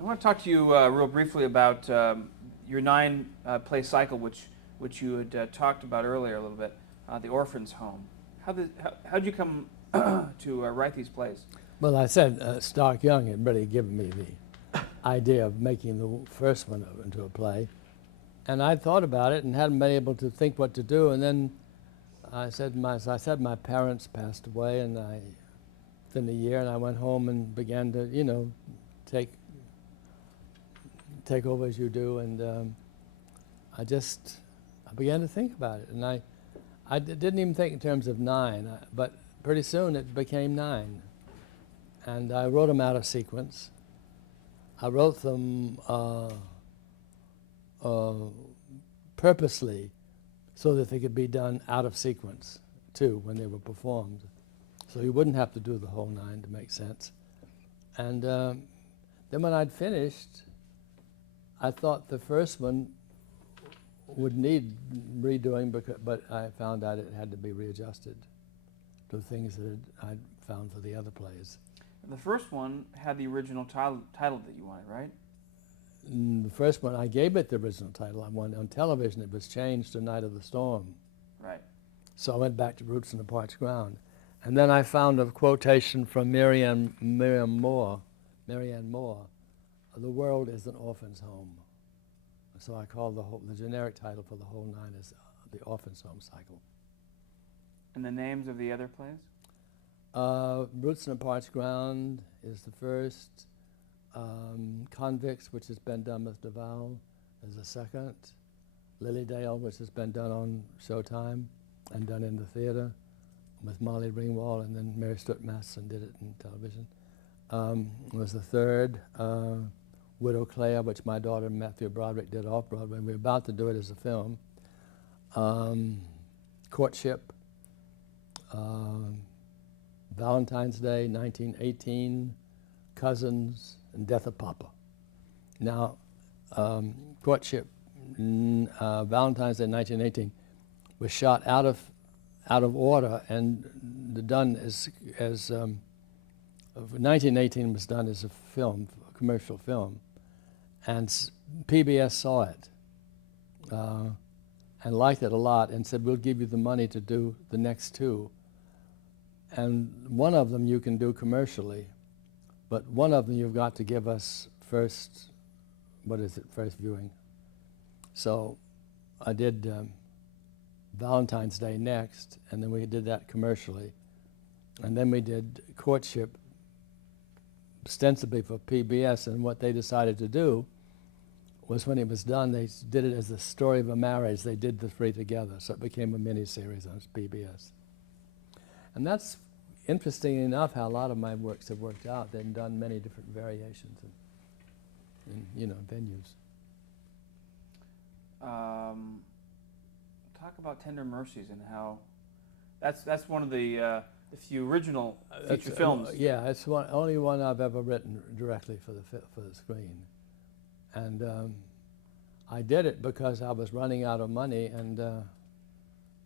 I want to talk to you real briefly about your nine-play cycle, which you had talked about earlier a little bit, the Orphan's Home. How'd you come to write these plays? Well, I said Stark Young had really given me the idea of making the first one into a play. And I thought about it and hadn't been able to think what to do. And then I said my parents passed away, and within a year, and I went home and began to, take over as you do. And I began to think about it. And I didn't even think in terms of nine, but pretty soon it became nine. And I wrote them out of sequence. I wrote them purposely so that they could be done out of sequence, too, when they were performed. So you wouldn't have to do the whole nine to make sense. And then when I'd finished, I thought the first one would need redoing, but I found out it had to be readjusted to things that I'd found for the other plays. The first one had the original title that you wanted, right? The first one, I gave it the original title. On television, it was changed to Night of the Storm. Right. So I went back to Roots in the Parched Ground. And then I found a quotation from Marianne Moore, "The world is an orphan's home." So I called the generic title for the whole nine is the Orphan's Home Cycle. And the names of the other plays? Roots in the Parched Ground is the first. Convicts, which has been done with Duval, is the second. Lilydale, which has been done on Showtime and done in the theater with Molly Ringwald, and then Mary Stuart Masterson did it in television, was the third. Widow Clare, which my daughter Matthew Broderick did off-Broadway. We were about to do it as a film. Courtship, Valentine's Day, 1918, Cousins, and Death of Papa. Now, Courtship, Valentine's Day, 1918, was shot out of order and done as 1918 was done as a film, a commercial film, and PBS saw it and liked it a lot and said, "We'll give you the money to do the next two, and one of them you can do commercially. But one of them you've got to give us first viewing." So I did Valentine's Day next, and then we did that commercially. And then we did Courtship ostensibly for PBS, and what they decided to do was when it was done, they did it as the story of a marriage. They did the three together, so it became a mini-series on PBS. And that's interesting enough how a lot of my works have worked out. They've done many different variations in venues. Talk about Tender Mercies and how that's one of the few original feature films. Yeah, it's only one I've ever written directly for the screen, and I did it because I was running out of money, and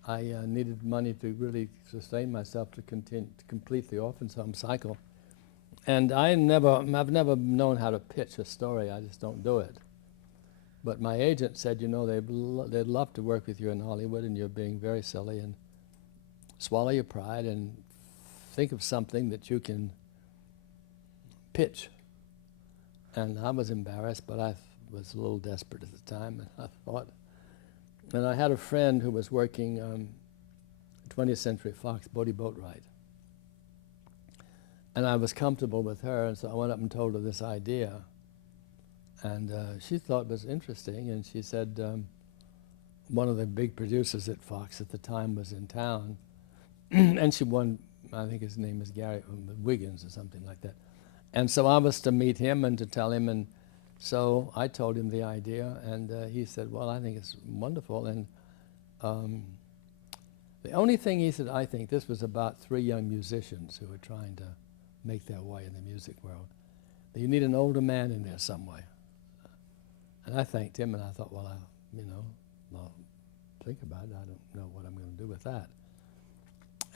I needed money to really sustain myself to complete the Orphan's Home cycle. And I've never known how to pitch a story. I just don't do it. But my agent said, they'd love to work with you in Hollywood, and you're being very silly, and swallow your pride and think of something that you can pitch. And I was embarrassed, but I was a little desperate at the time, and I thought. And I had a friend who was working 20th Century Fox, Bodie Boatwright. And I was comfortable with her, and so I went up and told her this idea. And she thought it was interesting, and she said one of the big producers at Fox at the time was in town, and she won, I think his name is Gary Wiggins or something like that. And so I was to meet him and to tell him, and so I told him the idea, and he said, "Well, I think it's wonderful." And the only thing he said, I think this was about three young musicians who were trying to make their way in the music world. That you need an older man in there some way. And I thanked him, and I thought, well, I'll think about it. I don't know what I'm going to do with that.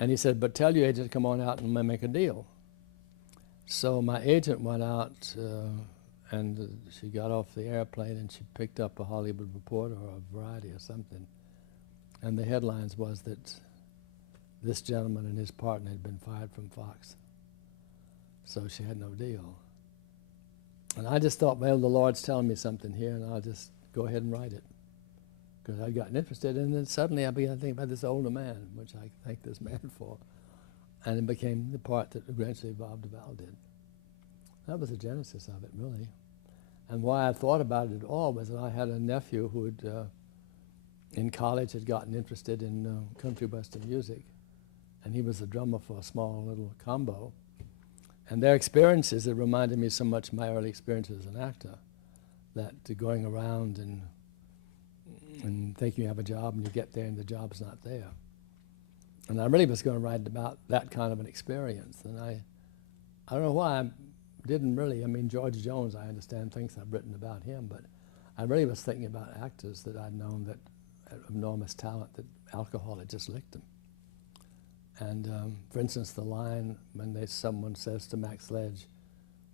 And he said, "But tell your agent to come on out and make a deal." So my agent went out and she got off the airplane and she picked up a Hollywood Reporter or a Variety or something, and the headlines was that this gentleman and his partner had been fired from Fox, so she had no deal. And I just thought, well, the Lord's telling me something here, and I'll just go ahead and write it, because I'd gotten interested, and then suddenly I began to think about this older man, which I thank this man for, and it became the part that eventually Bob Duvall did. That was the genesis of it, really. And why I thought about it at all was that I had a nephew who had, in college, had gotten interested in country western music, and he was the drummer for a small little combo. And their experiences, it reminded me so much of my early experiences as an actor, that going around and thinking you have a job and you get there and the job's not there. And I really was going to write about that kind of an experience. And I don't know why I didn't really, I mean, George Jones, I understand things I've written about him, but I really was thinking about actors that I'd known that had enormous talent, that alcohol had just licked them. And for instance, the line when someone says to Max Ledge,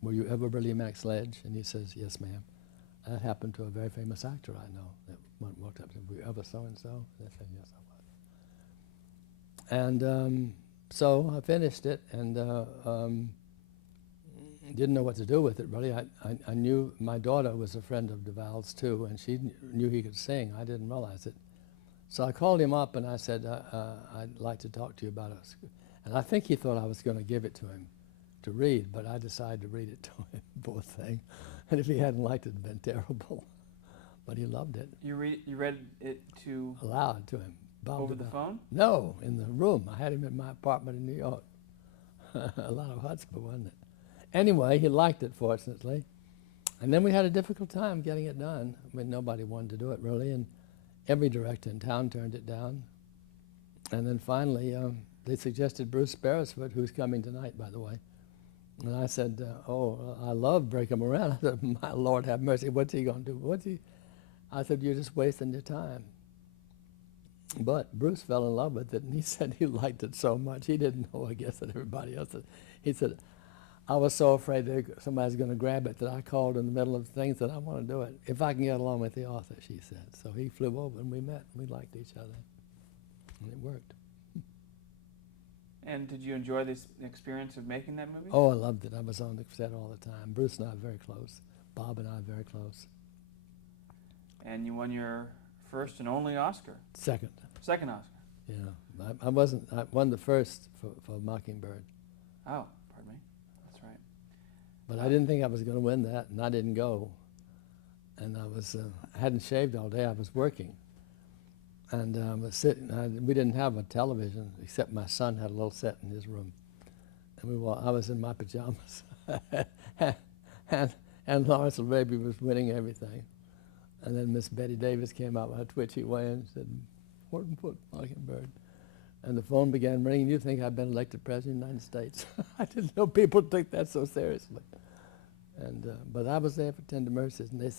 "Were you ever really Max Ledge?" And he says, "Yes, ma'am." That happened to a very famous actor I know that walked up and said, "Were you ever so-and-so?" They said, "Yes, I was." And so I finished it and didn't know what to do with it, really. I knew my daughter was a friend of Duvall's too, and she knew he could sing. I didn't realize it. So I called him up and I said, I'd like to talk to you about it. And I think he thought I was going to give it to him to read, but I decided to read it to him, poor thing. And if he hadn't liked it, it would have been terrible. But he loved it. You read it to... Aloud to him. Over the phone? No, in the room. I had him in my apartment in New York. A lot of chutzpah, wasn't it? Anyway, he liked it, fortunately. And then we had a difficult time getting it done. I mean, nobody wanted to do it, really. And every director in town turned it down. And then finally, they suggested Bruce Beresford, who's coming tonight, by the way. And I said, I love Breaking Around. I said, my Lord have mercy, what's he going to do? I said, you're just wasting your time. But Bruce fell in love with it, and he said he liked it so much. He didn't know, I guess, that everybody else did. He said, I was so afraid that somebody's going to grab it that I called in the middle of things that I want to do it. If I can get along with the author, she said. So he flew over and we met. We liked each other. And it worked. And did you enjoy this experience of making that movie? Oh, I loved it. I was on the set all the time. Bruce and I are very close. Bob and I are very close. And you won your first and only Oscar. Second. Second Oscar. Yeah. I won the first for Mockingbird. Oh, pardon me. That's right. But I didn't think I was going to win that, and I didn't go. And I hadn't shaved all day. I was working. And I was sitting. We didn't have a television, except my son had a little set in his room. And I was in my pajamas. and Lawrence Baby was winning everything. And then Miss Betty Davis came out with a twitchy way and said, Horton Foote, Mockingbird. And the phone began ringing. You think I've been elected president of the United States? I didn't know people took that so seriously. And but I was there for Tender Mercies, and they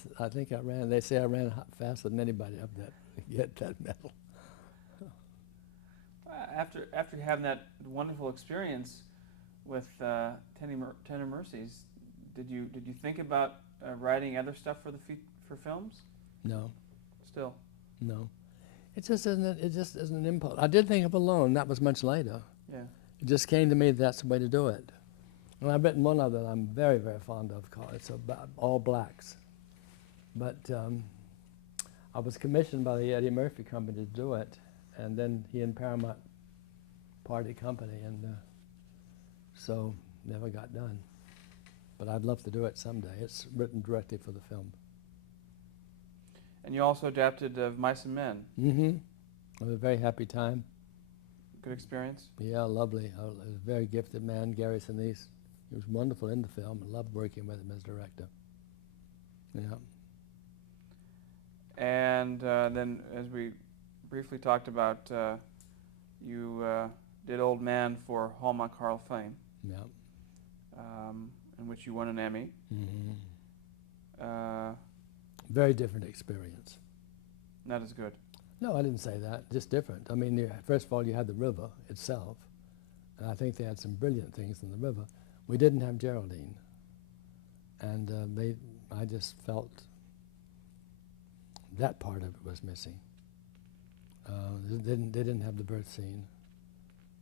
say I ran faster than anybody up that get that medal. After having that wonderful experience with Tender Mercies, did you think about writing other stuff for films? No. Still? No. It just isn't an impulse. I did think of Alone. That was much later. Yeah. It just came to me that's the way to do it. And I've written one other that I'm very, very fond of called It's About All Blacks. But I was commissioned by the Eddie Murphy Company to do it, and then he and Paramount parted company, and so never got done. But I'd love to do it someday. It's written directly for the film. And you also adapted Mice and Men. Mm-hmm. It was a very happy time. Good experience? Yeah, lovely. I was a very gifted man, Gary Sinise. He was wonderful in the film. I loved working with him as director. Yeah. And then, as we briefly talked about, you did Old Man for Hallmark Hall of Fame. Yeah. In which you won an Emmy. Mm-hmm. Very different experience. Not as good. No, I didn't say that. Just different. I mean, first of all, you had the river itself, and I think they had some brilliant things in the river. We didn't have Geraldine, and I just felt that part of it was missing. They didn't have the birth scene,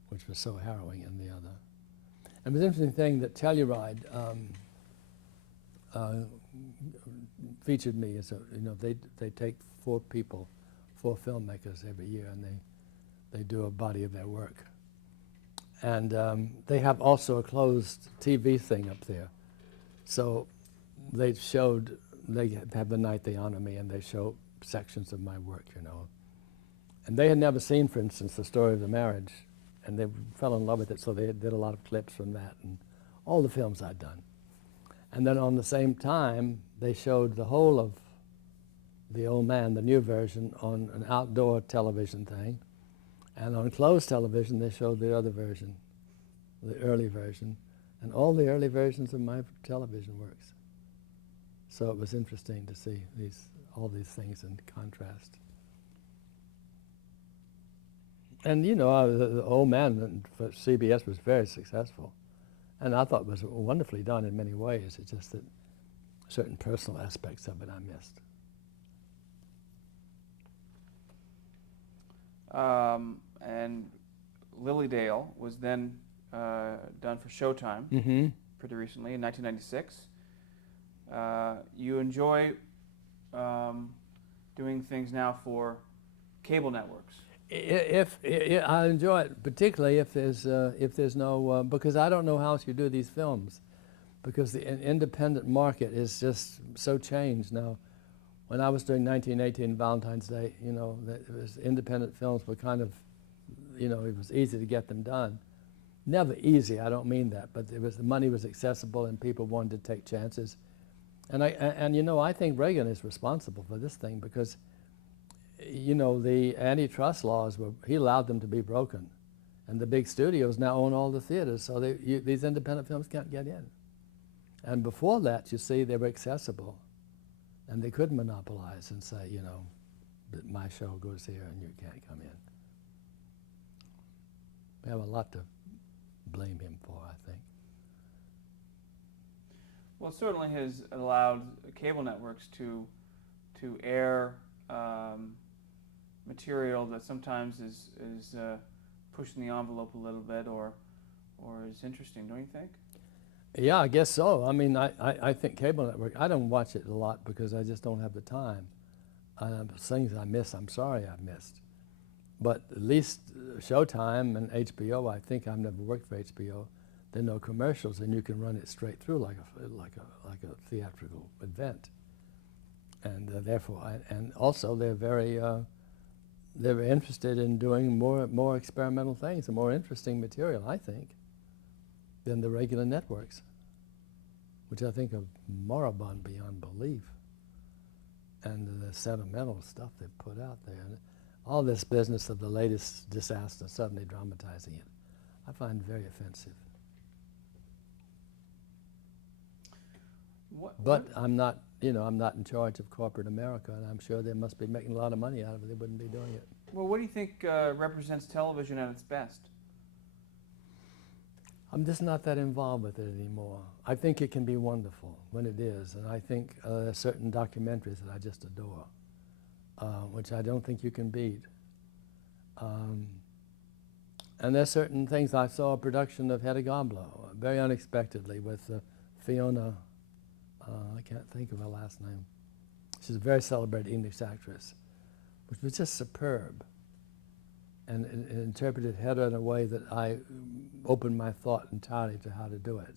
which was so harrowing in the other. And it was an interesting thing that Telluride featured me as they take 4 people, 4 filmmakers every year, and they do a body of their work. And they have also a closed TV thing up there. So they have the night they honor me, and they show sections of my work, And they had never seen, for instance, The Story of the Marriage, and they fell in love with it, so they did a lot of clips from that and all the films I'd done. And then on the same time, they showed the whole of The Old Man, the new version, on an outdoor television thing. And on closed television, they showed the other version, the early version, and all the early versions of my television works. So it was interesting to see all these things in contrast. And the Old Man for CBS was very successful, and I thought it was wonderfully done in many ways. It's just that certain personal aspects of it I missed. And Lilydale was then done for Showtime pretty recently in 1996. You enjoy doing things now for cable networks. I enjoy it, particularly if there's no because I don't know how else you do these films, because the independent market is just so changed now. When I was doing 1918 Valentine's Day, it was independent films were kind of, it was easy to get them done. Never easy, I don't mean that, but the money was accessible and people wanted to take chances. And I think Reagan is responsible for this thing because, the antitrust laws he allowed them to be broken, and the big studios now own all the theaters, so these independent films can't get in. And before that, you see, they were accessible. And they could monopolize and say, that my show goes here and you can't come in. We have a lot to blame him for, I think. Well, it certainly has allowed cable networks to air material that sometimes is pushing the envelope a little bit or is interesting, don't you think? Yeah, I guess so. I mean, I think cable network, I don't watch it a lot because I just don't have the time. Things I miss, I'm sorry I've missed. But at least Showtime and HBO, I think I've never worked for HBO. There are no commercials, and you can run it straight through like a theatrical event. And therefore, and also they're very interested in doing more experimental things and more interesting material, I think, than the regular networks, which I think are moribund beyond belief. And the sentimental stuff they put out there. And all this business of the latest disaster, suddenly dramatizing it, I find very offensive. But I'm not in charge of corporate America, and I'm sure they must be making a lot of money out of it. They wouldn't be doing it. Well, what do you think represents television at its best? I'm just not that involved with it anymore. I think it can be wonderful when it is, and I think there are certain documentaries that I just adore, which I don't think you can beat. And there's certain things. I saw a production of Hedda Gabler, very unexpectedly, with Fiona, I can't think of her last name. She's a very celebrated English actress, which was just superb. And it interpreted Hedda in a way that I opened my thought entirely to how to do it.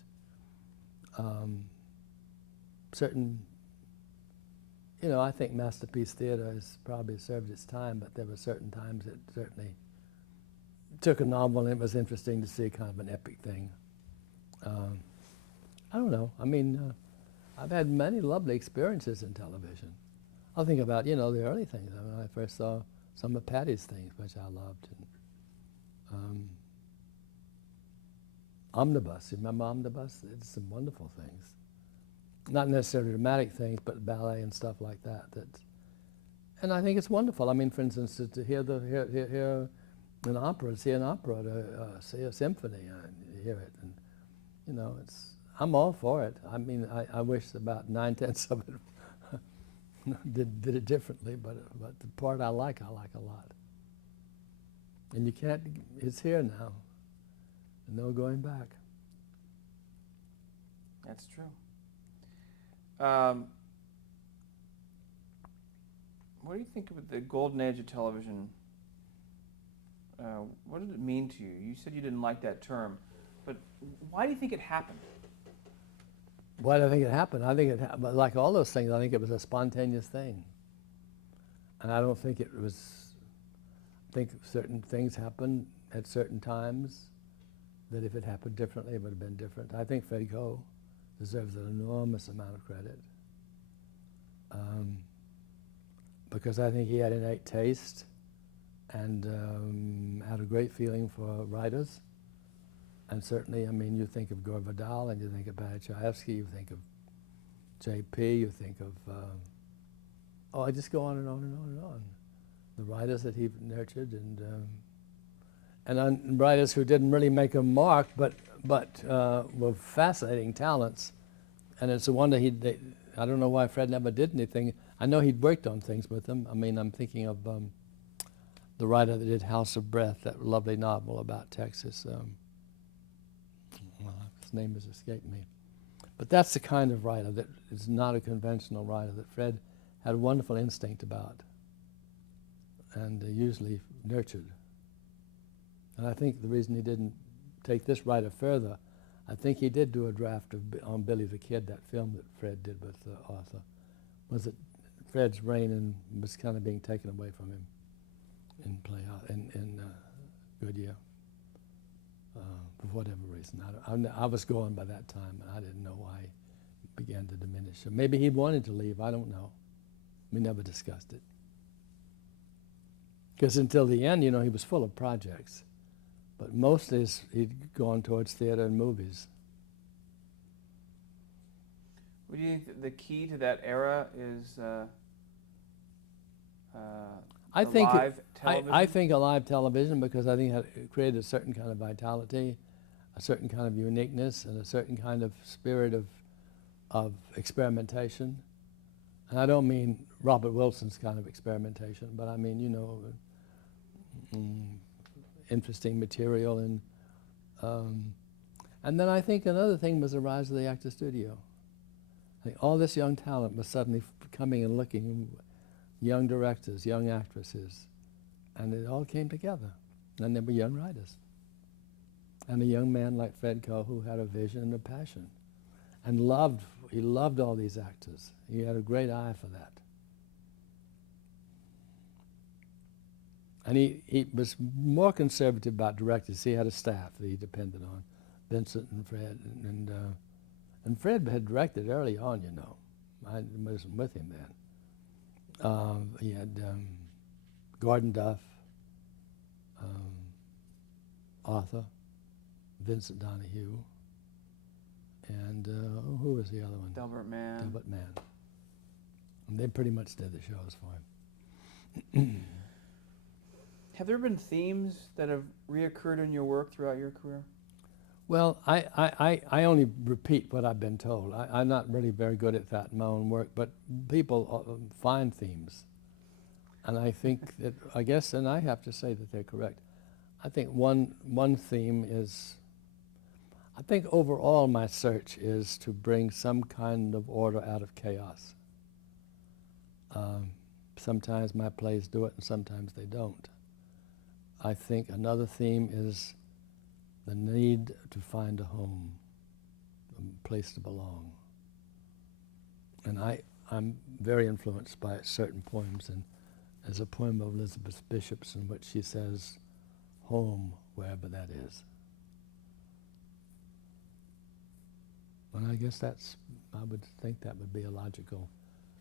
I think Masterpiece Theater has probably served its time, but there were certain times it certainly took a novel and it was interesting to see kind of an epic thing. I don't know. I mean, I've had many lovely experiences in television. I'll think about, the early things. I mean, I first saw some of Patty's things, which I loved. And, Omnibus, you remember Omnibus? It's some wonderful things. Not necessarily dramatic things, but ballet and stuff like that. And I think it's wonderful. I mean, for instance, to hear an opera, see an opera, to see a symphony, and you hear it. And, I'm all for it. I mean, I wish about 9/10 of it did it differently, but the part I like a lot. And you can't. It's here now. No going back. That's true. What do you think of the golden age of television? What did it mean to you? You said you didn't like that term, but why do you think it happened? Why do I think it happened? I think it happened, like all those things, I think it was a spontaneous thing. And I don't think it was, I think certain things happened at certain times that if it happened differently, it would have been different. I think Fred Coe deserves an enormous amount of credit. Because I think he had innate taste and had a great feeling for writers. And certainly, I mean, you think of Gore Vidal and you think of Banichayevsky, you think of J.P., you think of, I just go on and on and on and on. The writers that he nurtured and writers who didn't really make a mark, but were fascinating talents. And it's a wonder I don't know why Fred never did anything. I know he'd worked on things with them. I mean, I'm thinking of the writer that did House of Breath, that lovely novel about Texas. Well, his name has escaped me. But that's the kind of writer that is not a conventional writer that Fred had a wonderful instinct about and usually nurtured. And I think the reason he didn't take this writer further, I think he did do a draft on Billy the Kid, that film that Fred did with Arthur. Was that Fred's reign and was kind of being taken away from him in Goodyear. For whatever reason. I was gone by that time, and I didn't know why it began to diminish. Or maybe he wanted to leave, I don't know. We never discussed it. Because until the end, you know, he was full of projects. But mostly he'd gone towards theater and movies. Would you think the key to that era is I think live television? I think a live television, because I think it created a certain kind of vitality, a certain kind of uniqueness, and a certain kind of spirit of experimentation. And I don't mean Robert Wilson's kind of experimentation, but I mean, you know, interesting material. And then I think another thing was the rise of the actor studio. I think all this young talent was suddenly coming and looking, young directors, young actresses, and it all came together. And there were young writers. And a young man like Fred Coe who had a vision and a passion and he loved all these actors. He had a great eye for that. And he was more conservative about directors. He had a staff that he depended on, Vincent and Fred. And Fred had directed early on, you know. I wasn't with him then. He had Gordon Duff, Arthur, Vincent Donahue, and who was the other one? Delbert Mann. Delbert Mann. And they pretty much did the shows for him. Have there been themes that have reoccurred in your work throughout your career? Well, I only repeat what I've been told. I'm not really very good at that in my own work, but people find themes. And I think that, I guess, and I have to say that they're correct. I think one theme is, I think overall my search is to bring some kind of order out of chaos. Sometimes my plays do it and sometimes they don't. I think another theme is the need to find a home, a place to belong. And I'm very influenced by certain poems, and there's a poem of Elizabeth Bishop's in which she says, home, wherever that is. And I guess I would think that would be a logical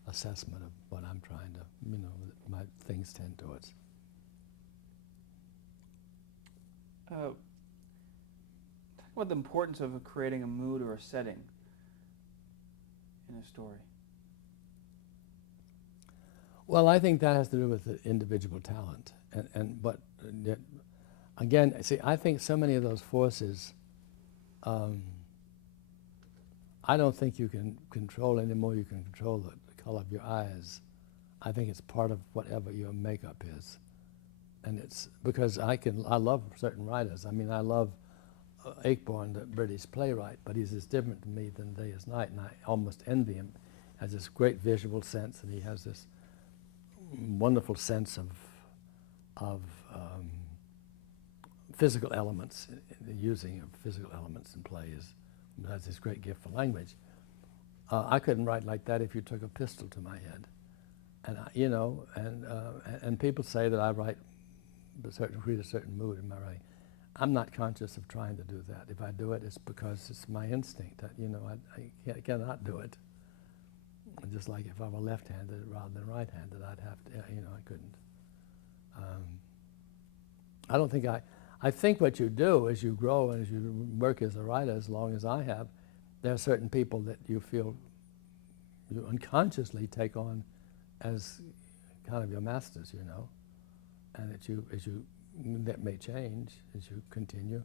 assessment of what I'm trying to, you know, my things tend towards. Talk about the importance of creating a mood or a setting in a story. Well, I think that has to do with the individual talent, but again, see, I think so many of those forces I don't think you can control anymore. You can control the color of your eyes. I think it's part of whatever your makeup is. And it's because I love certain writers. I mean, I love Ayckbourn, the British playwright, but he's as different to me than day is night, and I almost envy him. He has this great visual sense, and he has this wonderful sense of physical elements, the using of physical elements in plays. He has this great gift for language. I couldn't write like that if you took a pistol to my head. And and people say that I write create a certain mood in my writing. I'm not conscious of trying to do that. If I do it, it's because it's my instinct. I cannot do it. Just like if I were left-handed rather than right-handed, I'd have to. I couldn't. I don't think I think what you do as you grow and as you work as a writer, as long as I have, there are certain people that you feel you unconsciously take on as kind of your masters, and that may change as you continue,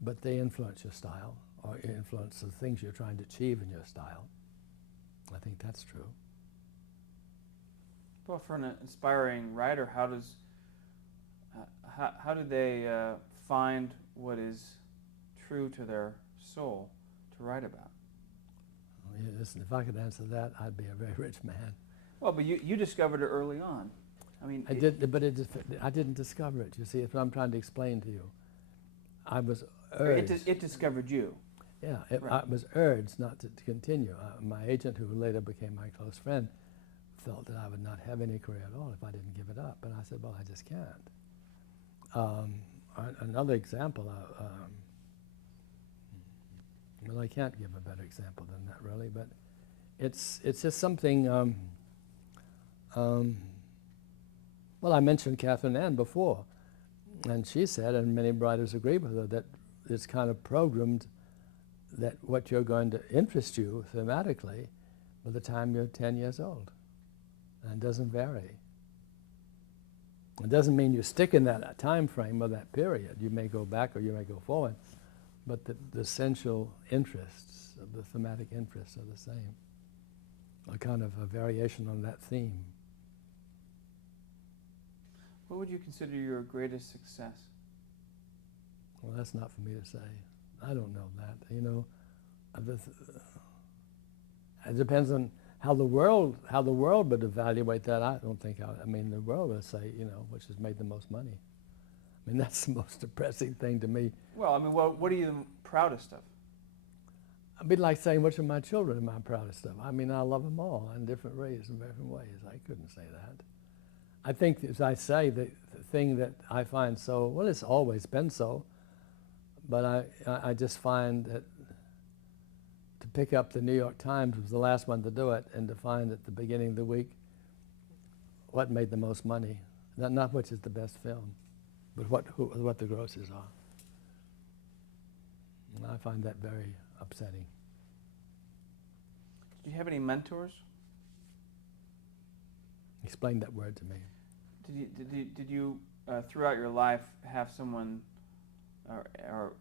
but they influence your style or influence the things you're trying to achieve in your style. I think that's true. Well, for an aspiring writer, how do they find what is true to their soul to write about? Well, listen, if I could answer that, I'd be a very rich man. Well, but you discovered it early on. I mean, I didn't discover it. You see, it's what I'm trying to explain to you. I was urged. It discovered you. Yeah, Right. I was urged not to continue. My agent, who later became my close friend, felt that I would not have any career at all if I didn't give it up. And I said, well, I just can't. Another example, well, I can't give a better example than that, really, but it's just something, well, I mentioned Catherine Ann before, and she said, and many writers agree with her, that it's kind of programmed that what you're going to interest you thematically by the time you're 10 years old, and it doesn't vary. It doesn't mean you stick in that time frame or that period. You may go back or you may go forward, but the essential interests, the thematic interests are the same, a kind of a variation on that theme. What would you consider your greatest success? Well, that's not for me to say. I don't know that. It depends on how the world would evaluate that. I don't think. I mean, the world would say, which has made the most money. I mean, that's the most depressing thing to me. Well, I mean, what are you proudest of? It'd be like saying, which of my children am I proudest of? I mean, I love them all in different ways, I couldn't say that. I think, as I say, the thing that I find so, well, it's always been so, but I just find that to pick up the New York Times was the last one to do it, and to find at the beginning of the week what made the most money, not which is the best film, but what the grosses are. And I find that very upsetting. Did you have any mentors? Explain that word to me. Did you throughout your life have someone or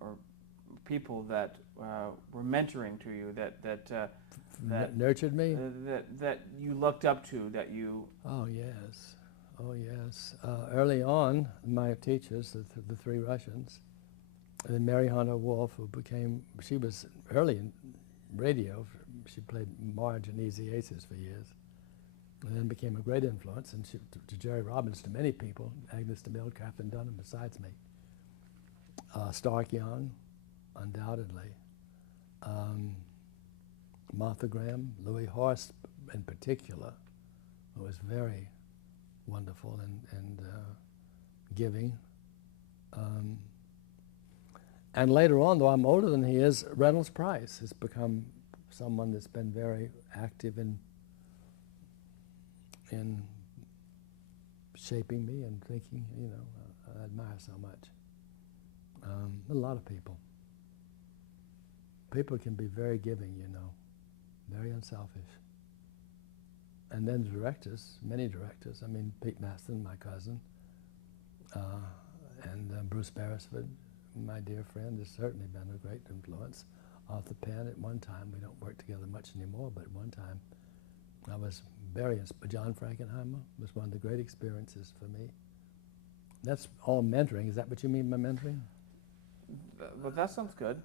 people that were mentoring to you that nurtured me? That you looked up to, that you... Oh yes. Early on, my teachers, the three Russians, and then Mary Hunter Wolf, she was early in radio. She played Marge in Easy Aces for years, and then became a great influence, and to Jerry Robbins, to many people, Agnes DeMille, Catherine Dunham, besides me. Stark Young, undoubtedly. Martha Graham, Louis Horst in particular, who was very wonderful and giving. And later on, though I'm older than he is, Reynolds Price has become someone that's been very active in shaping me and thinking, I admire so much. A lot of people. People can be very giving, very unselfish. And then directors, many directors. I mean, Pete Maston, my cousin, and Bruce Beresford, my dear friend, has certainly been a great influence. Arthur Penn at one time. We don't work together much anymore, but at one time I was very inspired. John Frankenheimer was one of the great experiences for me. That's all mentoring. Is that what you mean by mentoring? Well, that sounds good.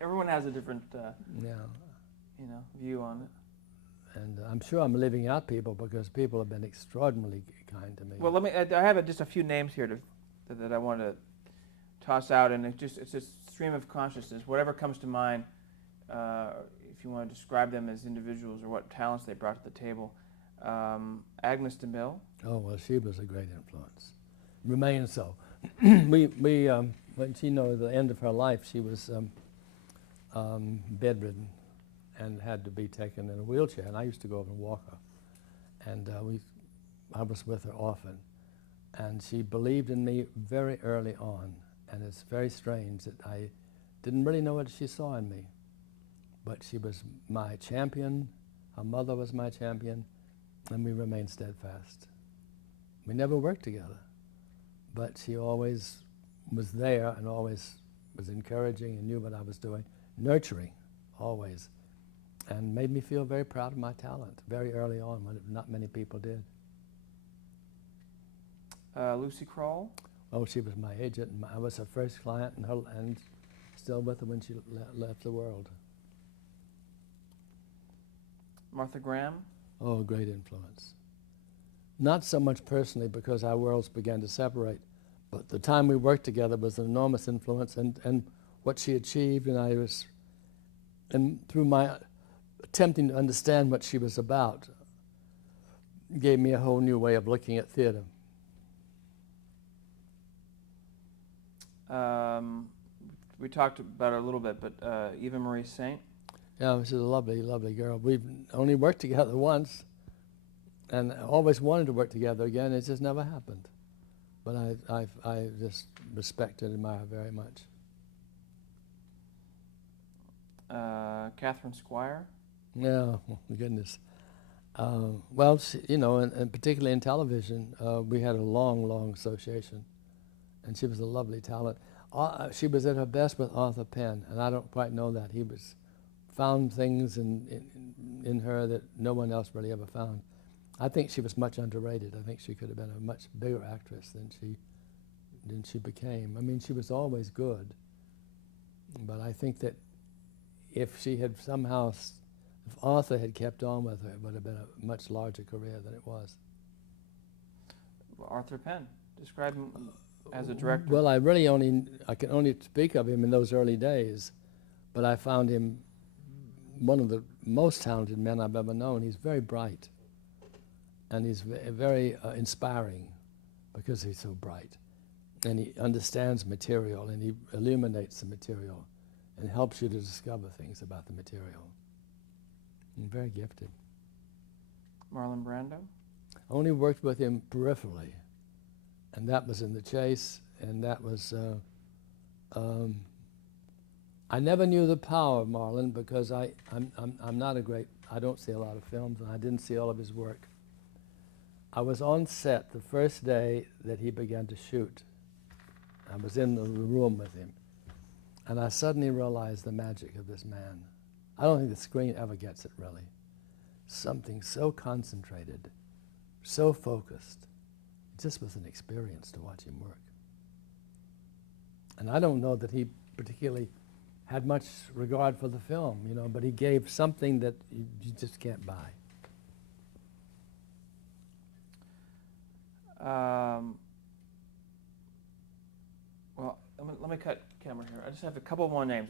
Everyone has a different, Yeah. view on it. And I'm sure I'm leaving out people because people have been extraordinarily kind to me. Well, I have just a few names here that I want to toss out, and it's a stream of consciousness. Whatever comes to mind, if you want to describe them as individuals or what talents they brought to the table. Agnes DeMille. Oh, well, she was a great influence. Remains so. When she at the end of her life, she was bedridden and had to be taken in a wheelchair. And I used to go over and walk her. And I was with her often. And she believed in me very early on. And it's very strange that I didn't really know what she saw in me. But she was my champion. Her mother was my champion. And we remained steadfast. We never worked together. But she always was there and always was encouraging and knew what I was doing. Nurturing, always. And made me feel very proud of my talent very early on when not many people did. Lucy Kroll. Oh, she was my agent. And I was her first client and still with her when she left the world. Martha Graham. Oh, great influence. Not so much personally because our worlds began to separate, but the time we worked together was an enormous influence, and what she achieved, and through my attempting to understand what she was about, gave me a whole new way of looking at theater. We talked about her a little bit, but Eva Marie Saint. Yeah, she's a lovely, lovely girl. We've only worked together once, and always wanted to work together again. It just never happened. But I just respect and admire her very much. Catherine Squire. Yeah, oh, my goodness. Well, she, and particularly in television, we had a long, long association, and she was a lovely talent. She was at her best with Arthur Penn, and I don't quite know that. He found things in her that no one else really ever found. I think she was much underrated. I think she could have been a much bigger actress than she became. I mean, she was always good, but I think that if she had somehow, if Arthur had kept on with her, it would have been a much larger career than it was. Arthur Penn. Describe him as a director. Well, I can only speak of him in those early days, but I found him one of the most talented men I've ever known. He's very bright, and he's very inspiring because he's so bright. And he understands material, and he illuminates the material and helps you to discover things about the material. And very gifted. Marlon Brando? I only worked with him peripherally, and that was in The Chase, and that was, I never knew the power of Marlon because I'm not I don't see a lot of films, and I didn't see all of his work. I was on set the first day that he began to shoot. I was in the room with him, and I suddenly realized the magic of this man. I don't think the screen ever gets it, really. Something so concentrated, so focused. It just was an experience to watch him work. And I don't know that he particularly had much regard for the film, but he gave something that you just can't buy. Well, let me cut camera here. I just have a couple more names.